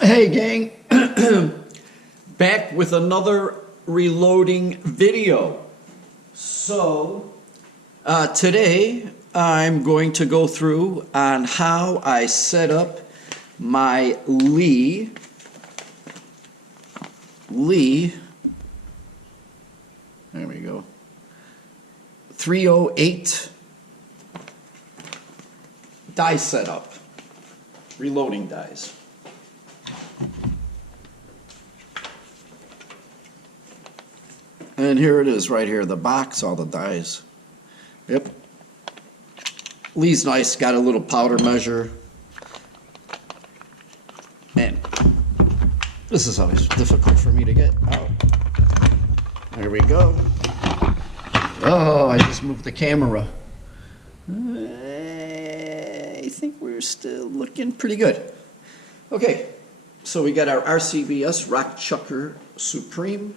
Hey gang, back with another reloading video. So today I'm going to go through on how I set up my Lee, there we go, 308 die setup, reloading dies. And here it is right here, the box, all the dies. Yep. Lee's nice, got a little powder measure. And this is always difficult for me to get out. There we go. Oh, I just moved the camera. I think we're still looking pretty good. Okay, so we got our RCBS Rock Chucker Supreme.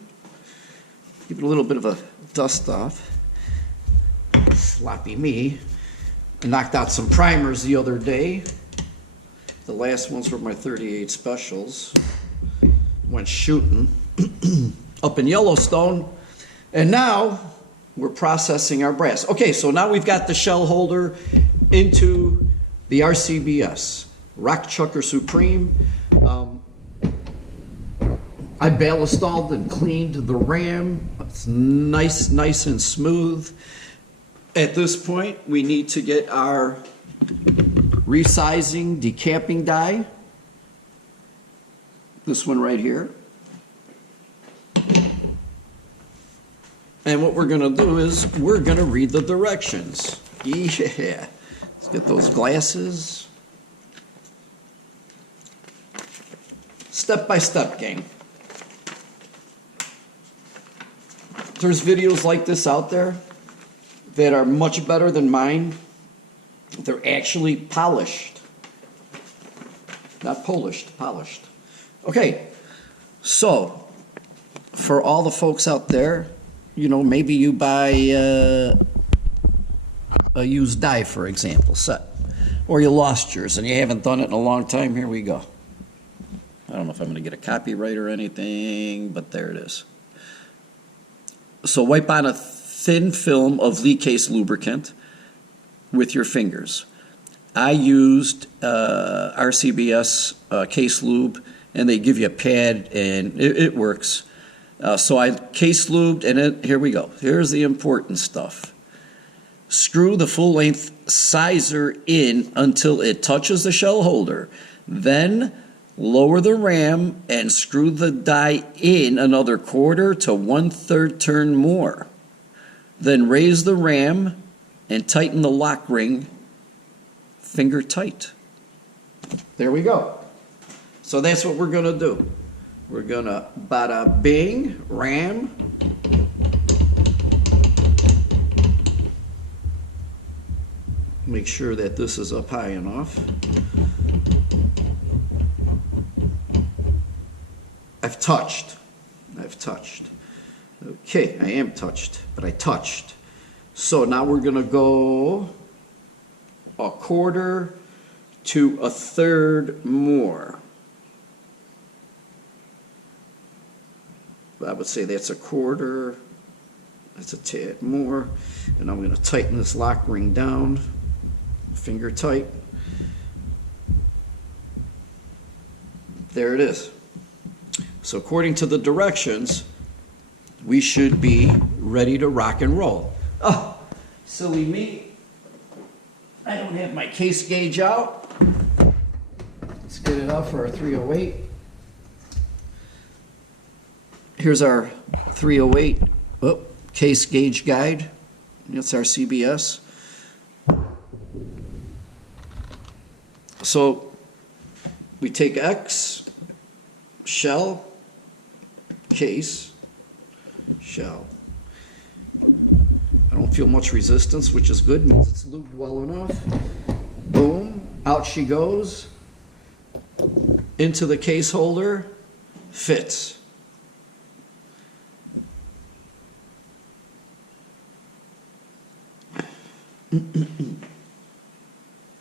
Give it a little bit of a dust off. Sloppy me. I knocked out some primers the other day. The last ones were my 38 specials. Went shooting up in Yellowstone. And now we're processing our brass. Okay, so now we've got the shell holder into the RCBS Rock Chucker Supreme. I ballastalled and cleaned the ram. It's nice and smooth. At this point, we need to get our resizing decapping die. This one right here. And what we're going to do is we're going to read the directions. Yeah. Let's get those glasses. Step by step, gang. There's videos like this out there that are much better than mine. They're actually polished. Not polished, polished. Okay, so for all the folks out there, you know, maybe you buy a used die, for example, set, or you lost yours and you haven't done it in a long time. Here we go. I don't know if I'm going to get a copyright or anything, but there it is. So wipe on a thin film of Lee Case lubricant with your fingers. I used RCBS case lube, and they give you a pad, and it works. So I case lubed, and here we go. Here's the important stuff. Screw the full-length sizer in until it touches the shell holder. Then lower the ram and screw the die in another 1/4 to 1/3 turn more. Then raise the ram and tighten the lock ring finger tight. There we go. So that's what we're going to do. We're going to bada bing, ram. Make sure that this is up high enough. I've touched. Okay, I am touched, but I touched. So now we're going to go 1/4 to 1/3 more. I would say that's 1/4. That's a tad more. And I'm going to tighten this lock ring down, finger tight. There it is. So according to the directions, we should be ready to rock and roll. Oh, silly me. I don't have my case gauge out. Let's get it out for our 308. Here's our 308 case gauge guide. That's our CBS. So we take X, shell, case, shell. I don't feel much resistance, which is good, means it's lubed well enough. Boom, out she goes, into the case holder, fits.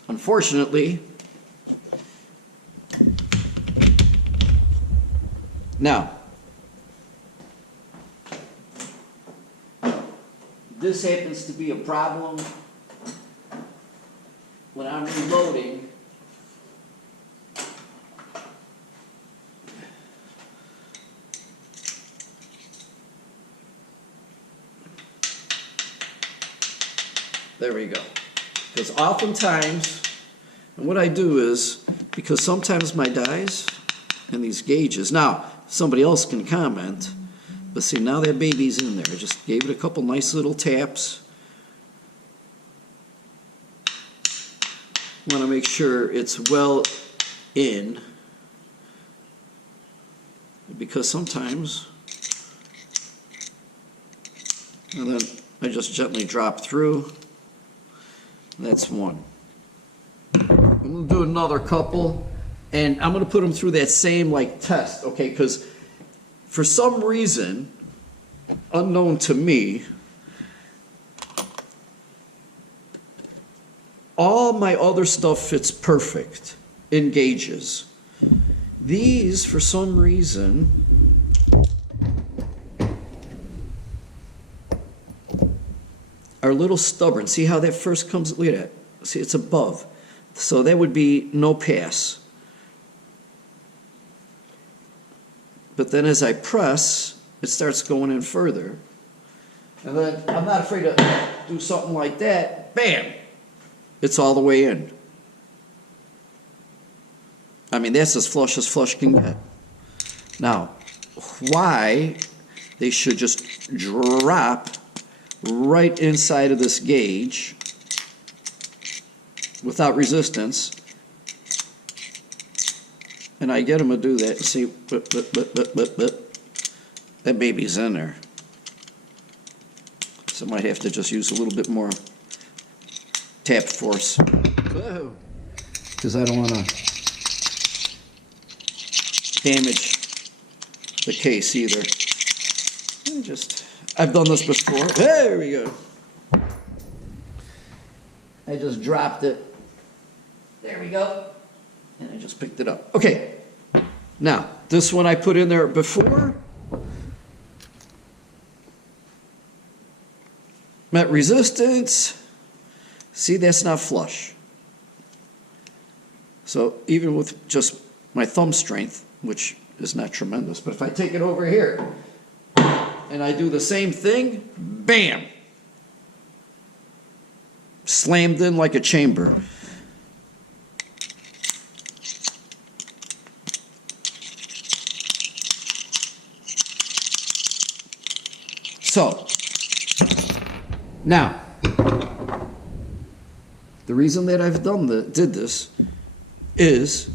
Unfortunately, Now, this happens to be a problem when I'm reloading. There we go. Because oftentimes, and what I do is, because sometimes my dies and these gauges, now somebody else can comment, but see now that baby's in there. I just gave it a couple nice little taps. Want to make sure it's well in, because sometimes, and then I just gently drop through. That's one. I'm going to do another couple, and I'm going to put them through that same like test, okay? Because for some reason, unknown to me, all my other stuff fits perfect in gauges. These, for some reason, are a little stubborn. See how that first comes? Look at that. See, it's above. So that would be no pass. But then as I press, it starts going in further. And then I'm not afraid to do something like that. Bam! It's all the way in. I mean, that's as flush can get. Now, why they should just drop right inside of this gauge without resistance, and I get them to do that. See, that baby's in there. So I might have to just use a little bit more tap force, because I don't want to damage the case either. I've done this before. There we go. I just dropped it. There we go. And I just picked it up. Okay. Now, this one I put in there before. Met resistance. See, that's not flush. So even with just my thumb strength, which is not tremendous, but if I take it over here and I do the same thing, bam! Slammed in like a chamber. So, now, the reason that I've did this is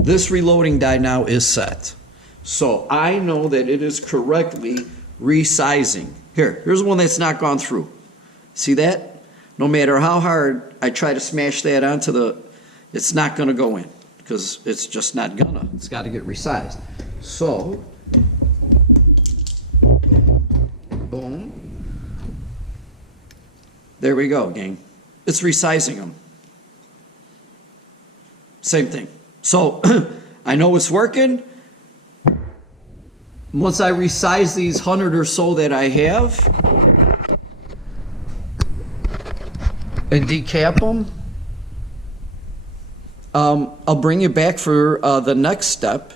this reloading die now is set. So I know that it is correctly resizing. Here's one that's not gone through. See that? No matter how hard I try to smash that onto it's not going to go in because it's just not gonna. It's got to get resized. So, boom. There we go, gang. It's resizing them. Same thing. So, I know it's working. Once I resize these 100 or so that I have and decap them, I'll bring you back for the next step,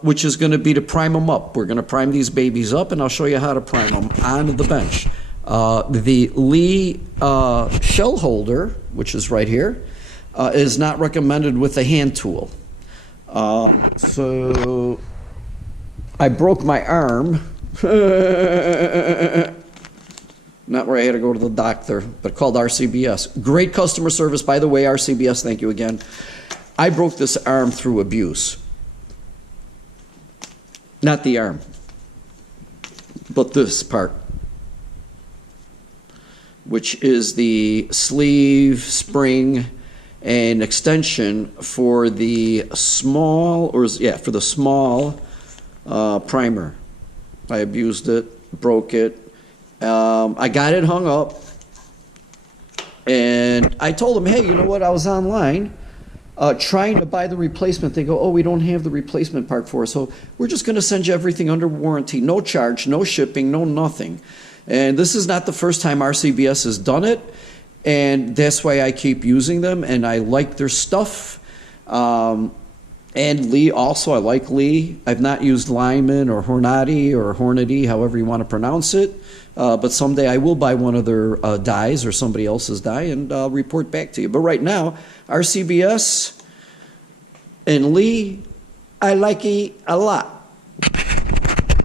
which is going to be to prime them up. We're going to prime these babies up, and I'll show you how to prime them on the bench. The Lee shell holder, which is right here, is not recommended with a hand tool. So I broke my arm, not where I had to go to the doctor, but called RCBS. Great customer service, by the way, RCBS, thank you again. I broke this arm through abuse. Not the arm, but this part, which is the sleeve, spring, and extension for the small, for the small primer. I abused it, broke it. I got it hung up, and I told him, hey, you know what? I was online. trying to buy the replacement. They go, oh, we don't have the replacement part for us, so we're just going to send you everything under warranty, no charge, no shipping, no nothing. And this is not the first time RCBS has done it, and that's why I keep using them, and I like their stuff. And Lee also, I like Lee. I've not used Lyman or Hornady or Hornady, however you want to pronounce it. But someday I will buy one of their dyes or somebody else's dye and I'll report back to you. But right now, RCBS and Lee, I like it a lot.